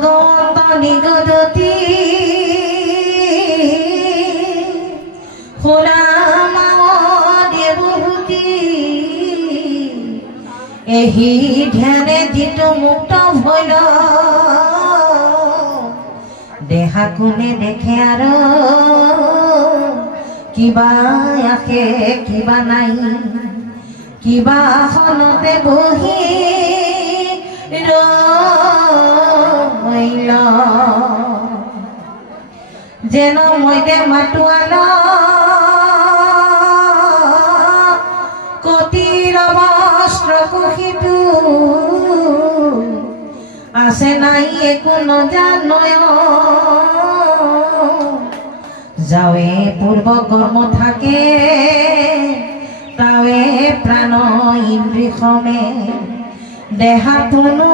ভগৱন্ত নিগদতি দেৱহূতি এহি ধ্যানে যিটো মুক্ত ভৈল দেহা কোনে দেখে আৰু কিবা আছে কিবা নাই কিবা আসনতে বহি ৰৈল যেন মইতে মাতোৱাল কতিৰ বস্ত্ৰ কুশিটো আছে নাই একো নজানয় যাৱে পূৰ্ব কৰ্ম থাকে তাৱে প্ৰাণ ইন্দ্ৰিয়মে দেহাতুনো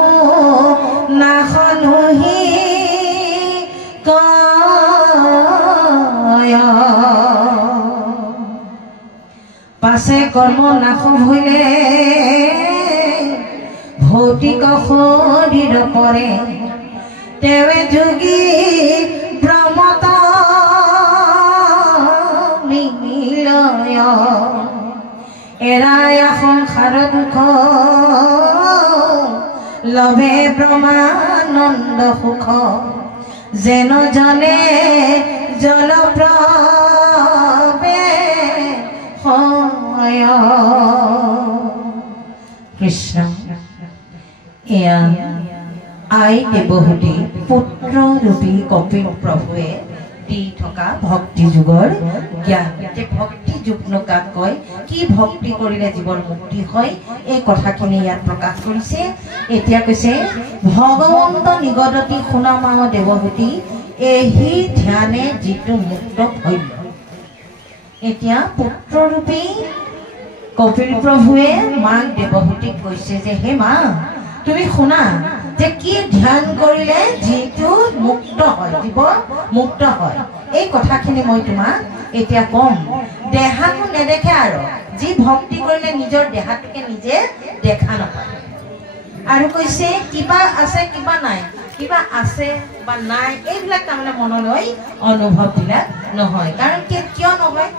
নাখনুহি কয় পাছে কৰ্ম নাশ হলে ভৌতিক শৰীৰ পৰে তেৱে যোগী ভ্ৰমত মিলয় এৰাই সংসাৰ দুখ লভে ব্ৰহ্মানন্দ সুখ যেন জলে জলপ্ৰবে হয় কৃষ্ণ এয়া আই দেৱহূতি পুত্ৰ ৰূপী কপিল প্ৰভুৱে দি থকা ভক্তি যুগৰ জ্ঞান যে ভক্তি যুগ্ন কাক কয় কি ভক্তি কৰিলে জীৱন মুক্তি হয় এই কথাখিনি ইয়াত প্ৰকাশ কৰিছে এতিয়া কৈছে ভগৱন্ত নিগদতি শুনামাও দেৱহূতি এহি ধ্যানে যিটো মুক্ত ভৈল এতিয়া পুত্ৰৰূপী কপিল প্ৰভুৱে মাক দেৱহূতিক কৈছে যে হে মা তুমি শুনা যে কি ধ্যান কৰিলে যিটো মুক্ত হয় জীৱ মুক্ত হয় এই কথাখিনি মই তোমাক এতিয়া কম দেহাটো নেদেখে আৰু যি ভক্তি কৰিলে নিজৰ দেহাটোকে নিজে দেখা নাপায় আৰু কৈছে কিবা আছে কিবা নাই কিবা আছে বা নাই এইবিলাক তাৰমানে মনলৈ অনুভৱবিলাক নহয় কাৰণ কিয় নহয়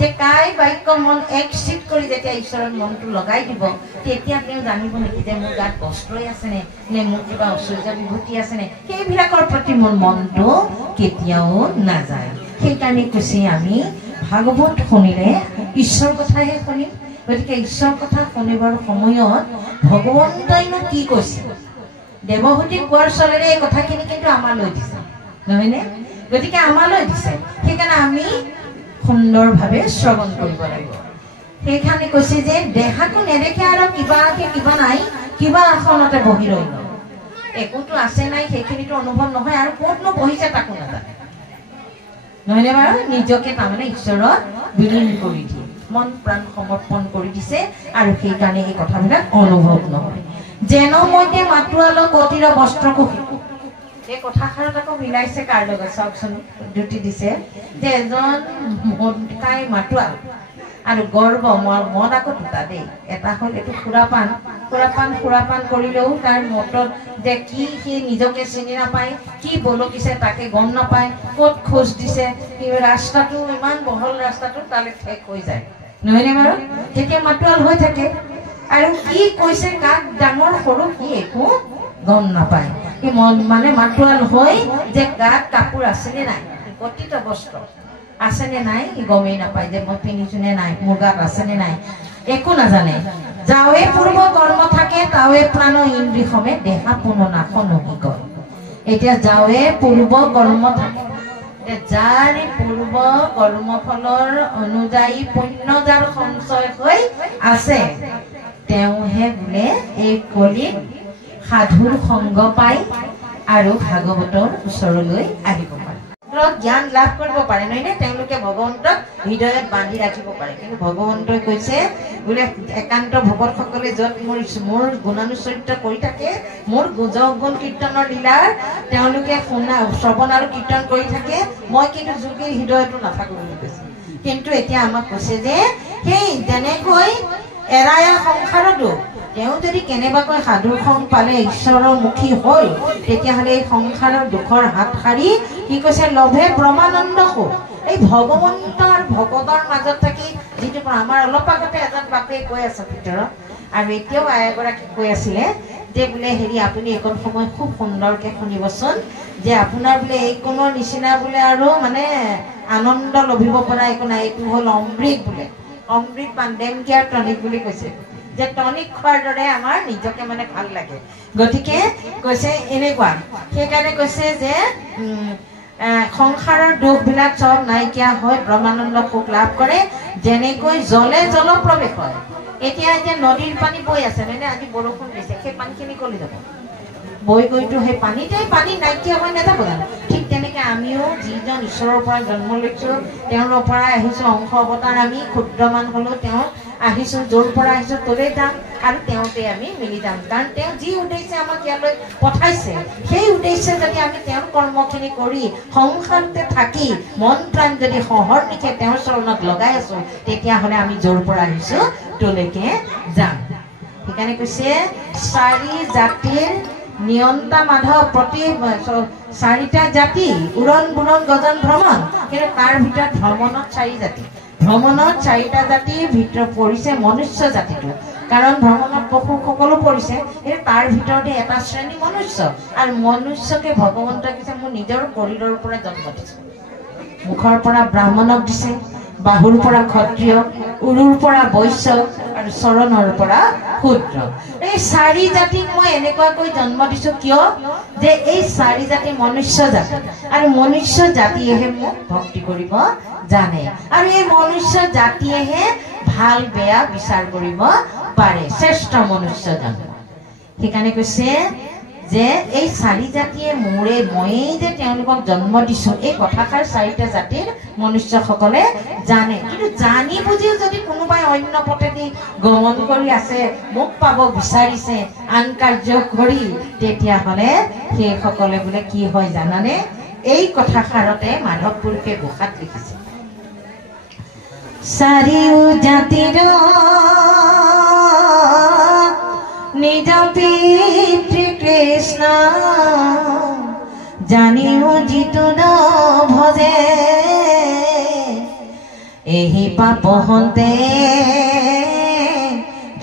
যে কাই বাক্য মন একচিত কৰি যেতিয়া ঈশ্বৰৰ মনটো লগাই দিব তেতিয়া তেওঁ জানিব নেকি যে মোৰ গাত কষ্টই আছে নে মোৰ কিবা ঐশ্বৰ্য বিভূতি আছে নে সেইবিলাকৰ প্ৰতি মোৰ মনটো কেতিয়াও নাযায় সেইকাৰণে কৈছে আমি ভাগৱত শুনিলে ঈশ্বৰ কথাহে শুনিম গতিকে ঈশ্বৰ কথা শুনিবৰ সময়ত ভগৱন্তইনো কি কৈছে দেৱহূতিক কোৱাৰ চলেৰে এই কথাখিনি কিন্তু আমালৈ দিছে নহয়নে গতিকে আমালৈ দিছে সেইকাৰণে আমি সুন্দৰভাৱে শ্ৰৱণ কৰিব লাগিব সেইখানে কৈছে যে দেহাটো নেদেখে আৰু কিবা নাই কিবা আসনতে বহি ৰৈল একোটো আছে নাই সেইখিনিতো অনুভৱ নহয় আৰু ক'তনো বহিছে তাকো নাজানে নহয়নে বাৰু নিজকে তাৰমানে ঈশ্বৰত বিলীন কৰি দিয়ে মন প্ৰাণ সমৰ্পণ কৰি দিছে আৰু সেইকাৰণে এই কথাবিলাক অনুভৱ নহয় যেন মইতে মাতোৱাল কতিৰ বস্ত্ৰ কুশিটো এই কথাষাৰত আকৌ মিলাইছে কাৰ লগত চাওকচোন দুটি দিছে যে এজন মদকাই মাতোৱাল আৰু গৰ্ব মদ আকৌ দুটা দেই এটা হ'ল এইটো সুৰাপান কৰিলেও তাৰ মতত যে কি সি নিজকে চিনি নাপায় কি বলকিছে তাকে গম নাপায় ক'ত খোজ দিছে ৰাস্তাটো ইমান বহল ৰাস্তাটো তালে ঠেক হৈ যায় নহয়নে বাৰু যেতিয়া মাতোৱাল হৈ থাকে আৰু কি কৈছে কাক ডাঙৰ সৰু কি একো গম নাপায় কি মানে মাতোৱাল হৈ যে গাত কাপোৰ আছেনে নাই গতিত বস্ত্ৰ আছেনে নাই গমেই নাপায় যে মই পিন্ধিছোনে নাই মোৰ গাত আছেনে নাই একো নাজানে যাৱে পূৰ্ব কৰ্ম থাকে তাৱে প্ৰাণ ইন্দ্ৰিয়মে দেহা পুননাশনহি কয় এতিয়া যাৱে পূৰ্ব কৰ্ম থাকে যাৰ পূৰ্ব কৰ্মফলৰ অনুযায়ী পুণ্য যাৰ সঞ্চয় হৈ আছে তেওঁহে বোলে এই কলিত সাধুৰ সংগ পাই আৰু ভাগৱতৰ ওচৰলৈ আহিব পাৰে জ্ঞান লাভ কৰিব পাৰে নহয়নে তেওঁলোকে ভগৱন্তক হৃদয়ত বান্ধি ৰাখিব পাৰে কিন্তু ভগৱন্তই কৈছে বোলে একান্ত ভকতসকলে য'ত মোৰ গুণানুচৰিত্ৰ কৰি থাকে মোৰ গুণ কীৰ্তনৰ লীলাৰ তেওঁলোকে শ্ৰৱণ আৰু কীৰ্তন কৰি থাকে মই কিন্তু যোগীৰ হৃদয়তো নাথাকো বুলি কৈছে কিন্তু এতিয়া আমাক কৈছে যে সেই যেনেকৈ এৰায়া সংসাৰতো তেওঁ যদি কেনেবাকৈ সাধুখন পালে ঈশ্বৰৰ মুখী হ'ল তেতিয়াহ'লে এই সংসাৰৰ দুখৰ হাত সাৰি কি কৈছে লভে ব্ৰহ্মানন্দ সুখ এই ভগৱন্তৰ ভকতৰ মাজত থাকি যিটো আমাৰ অলপ আগতে এজন বাপে কৈ আছে ভিতৰত আৰু এতিয়াও আই এগৰাকী কৈ আছিলে যে বোলে হেৰি আপুনি এইকণ সময় খুব সুন্দৰকৈ শুনিবচোন যে আপোনাৰ বোলে এইকণৰ নিচিনা বোলে আৰু মানে আনন্দ লভিব পৰা একো নাই এইটো হ'ল অমৃত বোলে অমৃত পাণ্ডেম কেয়াৰ টনিক বুলি কৈছে যে টনিক খোৱাৰ দৰে আমাৰ নিজকে মানে ভাল লাগে গতিকে কৈছে এনেকুৱা সেইকাৰণে কৈছে যে সংসাৰৰ দুখবিলাক চব নাইকিয়া হৈ ব্ৰহ্মানন্দ সুখ লাভ কৰে যেনেকৈ জলে জল প্ৰৱেশ হয় এতিয়া যে নদীৰ পানী বৈ আছে মানে আজি বৰষুণ দিছে সেই পানীখিনি কলি যাব বৈ গৈতো সেই পানীতেই পানী নাইকিয়া হৈ নাযাব জানো ঠিক তেনেকৈ আমিও যিজন ঈশ্বৰৰ পৰা জন্ম লৈছোঁ তেওঁৰ পৰা আহিছোঁ অংশ অৱতাৰ আমি ক্ষুদ্ৰমান হ'লেও তেওঁ আহিছোঁ য'ৰ পৰা আহিছোঁ তলেই যাম আৰু তেওঁতে আমি মিলি যাম কাৰণ তেওঁ যি উদ্দেশ্যে আমাক ইয়ালৈ পঠাইছে সেই উদ্দেশ্যে যদি আমি তেওঁৰ কৰ্মখিনি কৰি সংসাৰতে থাকি মন প্ৰাণ যদি সহৰ নিশে তেওঁৰ চৰণত লগাই আছোঁ তেতিয়াহ'লে আমি য'ৰ পৰা আহিছোঁ তলৈকে যাম সেইকাৰণে কৈছে চাৰি জাতিৰ নিয়ন্তা মাধৱ প্ৰতি চাৰিটা জাতি উৰণ বুৰণ গজন ভ্ৰমণ কিন্তু তাৰ ভিতৰত ভ্ৰমণত চাৰি জাতি ভ্ৰমণত চাৰিটা জাতিৰ ভিতৰত পৰিছে মনুষ্য জাতিটো কাৰণ ভ্ৰমণত পশু সকলো পৰিছে কিন্তু তাৰ ভিতৰতে এটা শ্ৰেণী মনুষ্য আৰু মনুষ্যকে ভগৱন্তই কৈছে মোৰ নিজৰ শৰীৰৰ পৰা জন্ম দিছে মুখৰ পৰা ব্ৰাহ্মণক দিছে বাহুৰ পৰা ক্ষত্ৰিয় উৰুৰ পৰা বৈশ্য আৰু চৰণৰ পৰা শূদ্ৰ এই চাৰি জাতিক মই এনেকুৱাকৈ জন্ম দিছো কিয় যে এই চাৰি জাতি মনুষ্য জাতি আৰু মনুষ্য জাতিয়েহে মোক ভক্তি কৰিব জানে আৰু এই মনুষ্য জাতিয়েহে ভাল বেয়া বিচাৰ কৰিব পাৰে শ্ৰেষ্ঠ মনুষ্য জন্ম সেইকাৰণে কৈছে যে এই চাৰি জাতিয়ে মোৰে ময়েই যে তেওঁলোকক জন্ম দিছো এই কথাষাৰ চাৰিটা জাতিৰ মনুষ্যসকলে জানে কিন্তু জানি বুজিও যদি কোনোবাই অন্য পথেদি গমন কৰি আছে মোক পাব বিচাৰিছে আন কাৰ্য কৰি তেতিয়াহ'লে সেইসকলে বোলে কি হয় জানানে এই কথাষাৰতে মাধৱ পুৰুষে ঘোষাত লিখিছে চাৰিও জাতিৰ নিজ পিতৃ কৃষ্ণ জানিও যিটো ন ভজে এই পাপহন্তে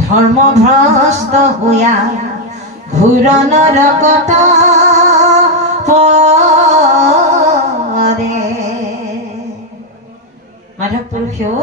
ধৰ্মভ্ৰষ্ট হোৱা ঘূৰ নৰকত পৰে মাধৱ পুৰুষেও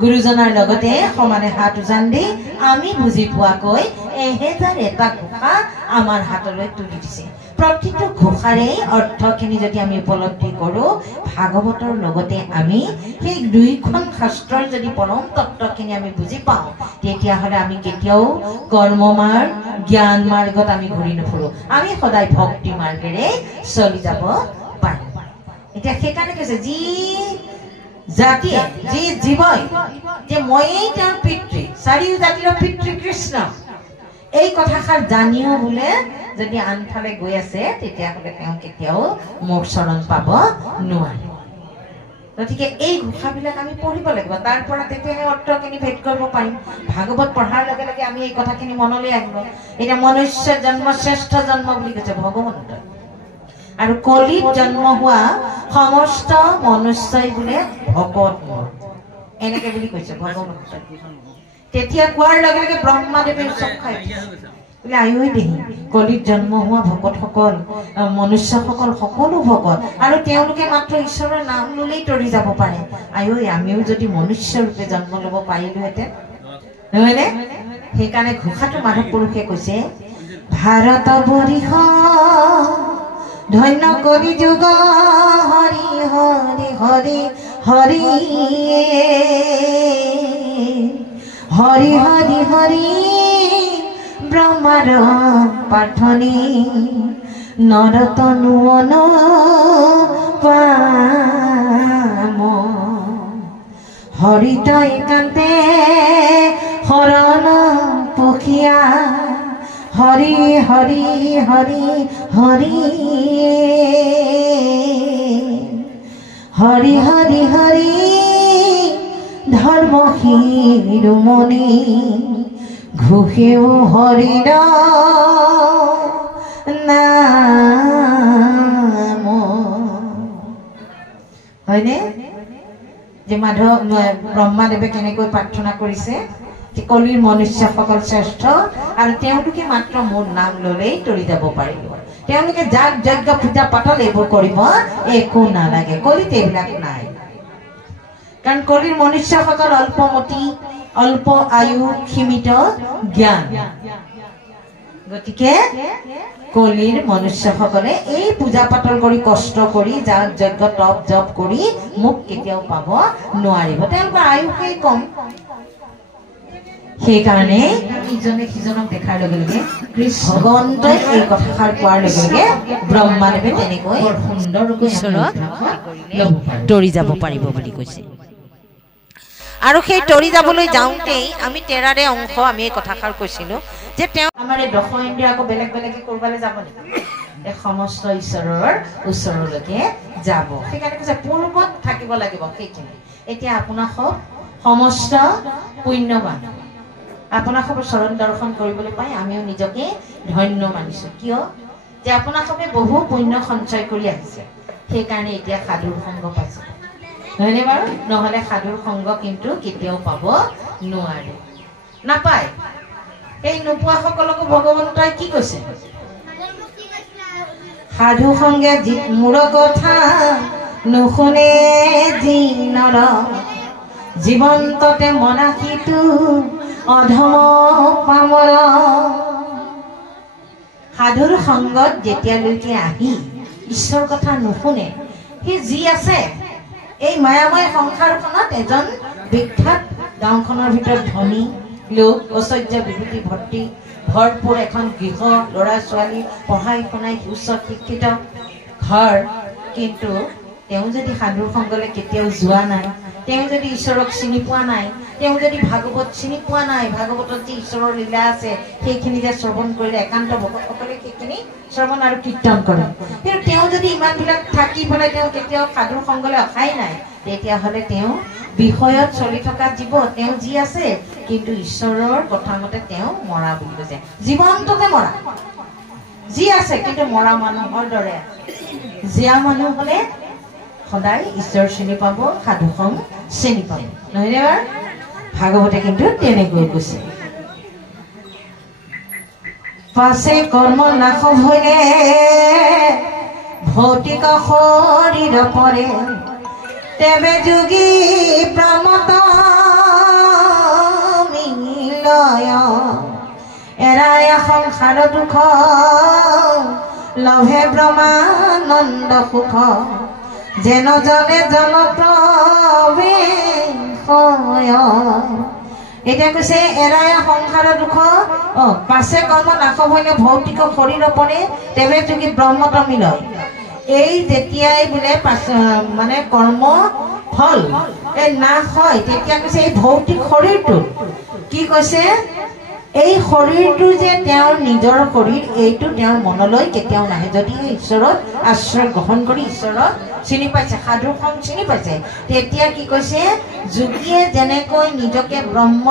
গুৰুজনাৰ লগতে সমানে হাত উজান দি আমি বুজি পোৱাকৈ এহেজাৰ এটা ঘোষা আমাৰ হাতলৈ তুলি দিছে প্ৰতিটো ঘোষাৰে অৰ্থখিনি যদি আমি উপলব্ধি কৰোঁ ভাগৱতৰ লগতে আমি সেই দুইখন শাস্ত্ৰৰ যদি পৰম তত্ত্বখিনি আমি বুজি পাওঁ তেতিয়াহ'লে আমি কেতিয়াও কৰ্মমাৰ জ্ঞান মাৰ্গত আমি ঘূৰি নুফুৰোঁ আমি সদায় ভক্তি মাৰ্গেৰে চলি যাব পাৰিম এতিয়া সেইকাৰণে কৈছে যি জাতিয়ে যি জীৱই যে ময়েই তেওঁৰ পিতৃ চাৰিও জাতিৰ পিতৃ কৃষ্ণ এই কথাষাৰ জানিও বোলে যদি আনফালে গৈ আছে তেতিয়াহ'লে তেওঁ কেতিয়াও মোৰ চৰণ পাব নোৱাৰে গতিকে এই ঘোষাবিলাক আমি পঢ়িব লাগিব তাৰ পৰা তেতিয়াহে অৰ্থখিনি ভেদ কৰিব পাৰিম ভাগৱত পঢ়াৰ লগে লগে আমি এই কথাখিনি মনলৈ আহিব এতিয়া মনুষ্য জন্ম শ্ৰেষ্ঠ জন্ম বুলি কৈছে ভগৱন্তই আৰু কলিত জন্ম হোৱা সমস্ত মনুষ্যই বোলে ভকত মোৰ এনেকে বুলি কৈছে ভগৱন্তই তেতিয়া কোৱাৰ লগে লগে ব্ৰহ্মাদেৱে চক খাই বোলে আয়ৈ দেহি কলিত জন্ম হোৱা ভকতসকল মনুষ্যসকল সকলো ভকত আৰু তেওঁলোকে মাত্ৰ ঈশ্বৰৰ নাম ল'লেই তৰি যাব পাৰে আয়ৈ আমিও যদি মনুষ্য ৰূপে জন্ম ল'ব পাৰিলোহেঁতেন নহয়নে সেইকাৰণে ঘোষাটো মাধৱ পুৰুষে কৈছে ভাৰত বৰিষ ধন্য কৰি যুগ হৰি হৰি হৰি হৰি হৰি হৰি হৰি ব্ৰহ্মাৰ পাঠনি নৰতনু পাম হৰিত একান্তে শৰণ পখিয়া হৰি হৰি হৰি হৰি হৰি হৰি হৰি ধৰ্ম শিৰোমণি ঘোষেও হৰিৰ নাম হয়নে যে মাধৱ ব্ৰহ্মাদেৱে কেনেকৈ প্ৰাৰ্থনা কৰিছে যে কলিৰ মনুষ্যসকল শ্ৰেষ্ঠ আৰু তেওঁলোকে মাত্ৰ মোৰ নাম ল'লেই তৰি যাব পাৰিব তেওঁলোকে যাগ যজ্ঞ পূজা পাতল এইবোৰ কৰিব একো নালাগে কলিত এইবিলাক নাই কাৰণ কলিৰ মনুষ্যসকল অল্পমতি অল্প আয়ু সীমিত জ্ঞান গতিকে কলিৰ মনুষ্যসকলে এই পূজা পাতল কৰি কষ্ট কৰি যাগ যজ্ঞ তপ জপ কৰি মোক কেতিয়াও পাব নোৱাৰিব তেওঁলোকৰ আয়ুকেই কম সেইকাৰণে ইজনে সিজনক দেখাৰ লগে লগে ভগৱন্তই এই কথাষাৰ কোৱাৰ লগে লগে ব্ৰহ্মাদেৱে তেনেকৈ সুন্দৰকৈ তৰি যাব পাৰিব বুলি কৈছে আৰু সেই তৰি যাবলৈ যাওঁতেই আমি তেৰাৰে অংশ আমি এই কথাষাৰ কৈছিলোঁ যে তেওঁ আমাৰ এই দশ ইন্দ্ৰিয় আকৌ বেলেগ বেলেগে কৰবালৈ যাব নেকি এই সমস্ত ঈশ্বৰৰ ওচৰলৈকে যাব সেইকাৰণে কৈছে পূৰ্বত থাকিব লাগিব সেইখিনি এতিয়া আপোনাক সমস্ত পুণ্যৱান আপোনাক চৰণ দৰ্শন কৰিবলৈ পাই আমিও নিজকে ধন্য মানিছোঁ কিয় যে আপোনাক বহু পুণ্য সঞ্চয় কৰি আহিছে সেইকাৰণে এতিয়া সাধুৰ সংগ পাইছে হয়নে বাৰু নহ'লে সাধুৰ সংগ কিন্তু কেতিয়াও পাব নোৱাৰে নাপায় এই নোপোৱাসকলকো ভগৱন্তই কি কৈছে সাধু সংগে মোৰ কথা নুশুনে যি নৰ জীৱন্ততে মনাসীটো অধম পামৰ সাধুৰ সংগত যেতিয়ালৈকে আহি ঈশ্বৰ কথা নুশুনে সি যি আছে এই মায়াময় সংসাৰখনত এজন বিখ্যাত গাঁওখনৰ ভিতৰত ধনী লোক ঐশ্বৰ্য বিভূতি ভৰ্তি ভৰপূৰ এখন গৃহ ল'ৰা ছোৱালী পঢ়াই শুনাই উচ্চ শিক্ষিত ঘৰ কিন্তু তেওঁ যদি সাধুৰ সংগলৈ কেতিয়াও যোৱা নাই তেওঁ যদি ঈশ্বৰক চিনি পোৱা নাই তেওঁ যদি ভাগৱত চিনি পোৱা নাই ভাগৱতত যি ঈশ্বৰৰ লীলা আছে সেইখিনি যে শ্ৰৱণ কৰিলে একান্ত ভকতসকলে সেইখিনি শ্ৰৱণ আৰু কীৰ্তন কৰে কিন্তু তেওঁ যদি ইমানবিলাক থাকি পেলাই তেওঁ কেতিয়াও সাধুৰ সংগলৈ অহাই নাই তেতিয়াহ'লে তেওঁ বিষয়ত চলি থকা জীৱ তেওঁ যি আছে কিন্তু ঈশ্বৰৰ কথা মতে তেওঁ মৰা বুলি কৈছে জীৱন্ততে মৰা যি আছে কিন্তু মৰা মানুহৰ দৰে জীয়া মানুহ হ'লে সদায় ঈশ্বৰ চিনি পাব সাধুসং চিনি পাব নহয়নে বাৰু ভাগৱতে কিন্তু তেনেকৈ কৈছে পাছে কৰ্ম নাশ হৈলে ভৌতিক শৰীৰ পৰে তেবে যোগী প্ৰমত মিলয় এৰাই সংসাৰ দুখ লভে ব্ৰহ্মানন্দ সুখ যেন জনে জন প্ৰৱেশ এতিয়া কৈছে এৰাই সংসাৰ দুখ পাছে কৰ্ম নাশ হৈলে ভৌতিক শৰীৰ পৰে তেবে যোগী ব্ৰহ্মত মিলয় এই যেতিয়াই বোলে মানে কৰ্ম ফল এই নাশ হয় তেতিয়া কৈছে এই ভৌতিক শৰীৰটো কি কৈছে এই শৰীৰটো যে তেওঁৰ নিজৰ শৰীৰ এইটো তেওঁৰ মনলৈ কেতিয়াও নাহে যদি ঈশ্বৰত আশ্ৰয় গ্ৰহণ কৰি ঈশ্বৰক চিনি পাইছে সাধুখন চিনি পাইছে তেতিয়া কি কৈছে যোগীয়ে যেনেকৈ নিজকে ব্ৰহ্ম